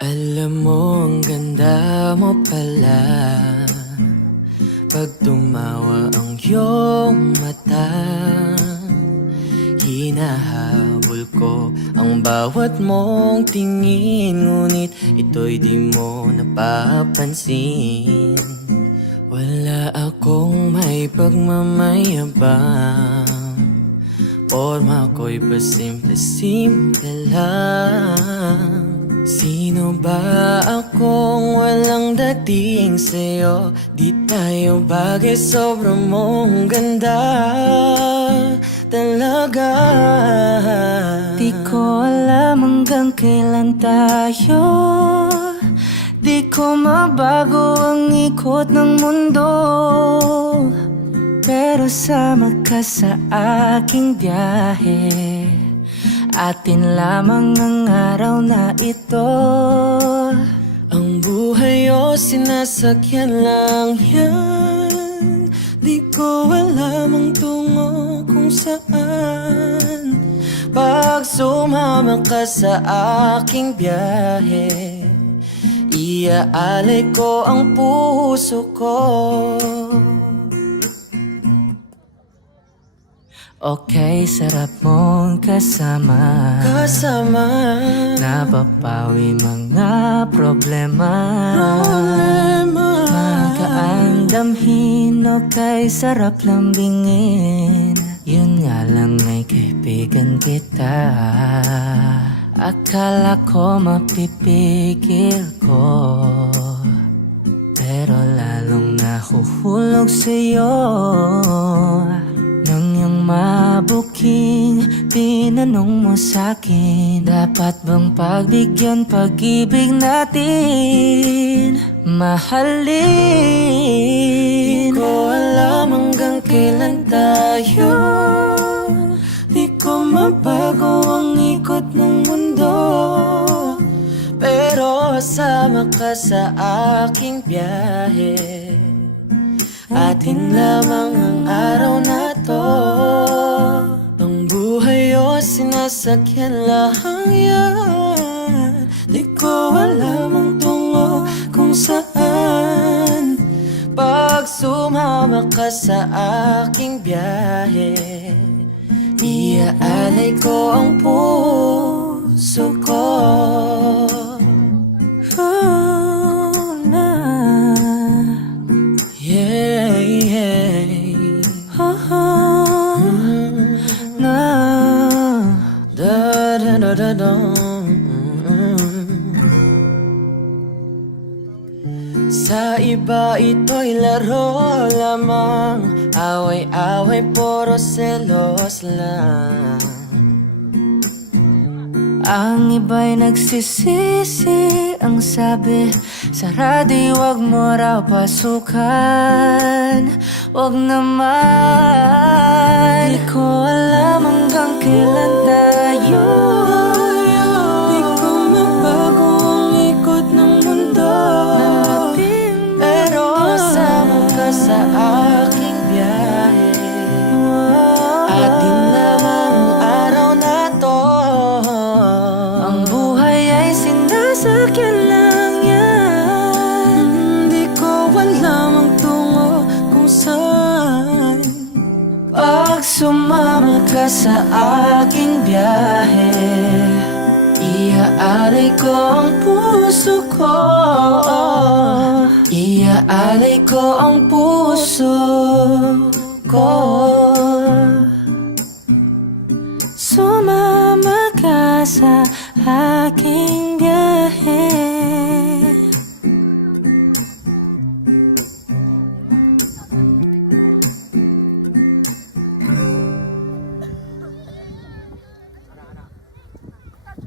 Alam mo, ang ganda mo pala pag tumawa ang iyong mata. Hinahabol ko ang bawat mong tingin, ngunit ito'y di mo napapansin. Wala akong may pagmamayabang, porma ko'y pasimple-simple lang. Sino ba akong walang dating sa'yo? Di tayo bagay, sobrang mong ganda talaga. Di ko alam hanggang kailan tayo, di ko mabago ang ikot ng mundo, pero sama ka sa aking biyahe. Atin lamang ang araw na ito. Ang buhay o sinasakyan lang yan, di ko alam ang tungo kung saan. Pag sumama ka sa aking biyahe, iaalay ko ang puso ko. Okay, sarap mong kasama, napapawi mga problema. Magaan damhin, okay, sarap lambingin. Yun nga lang ay kaibigan kita. Akala ko mapipigil ko, pero lalong nahuhulog sa'yo. Nang yung mabuking tinanong mo sa'kin, dapat bang pagbigyan pag-ibig natin, mahalin? Di ko alam hanggang kailan tayo, di ko mabago ang ikot ng mundo, pero sama ka sa aking biyahe. Atin lamang ang araw na to. Ang buhay o sinasakyan lang yan, di ko alam ang tungo kung saan. Pag sumama ka sa aking biyahe, iaalay ko ang puso ko. Sa iba ito'y laro lamang, away-away, puro selos lang. Ang iba'y nagsisisi, ang sabi sa radyo, wag mo raw pasukan. Wag naman. Di ko alam hanggang kailan tayo, di ko mabago ang ikot ng mundo, pero sama ka sa aking biyahe. Atin lamang ang araw na to. ang buhay ay sinasakyan lang yan. Di ko alam ang tungo kung saan. Pag sumama ka sa aking biyahe, iaalay ko ang puso ko. Iaalay ko ang puso ko.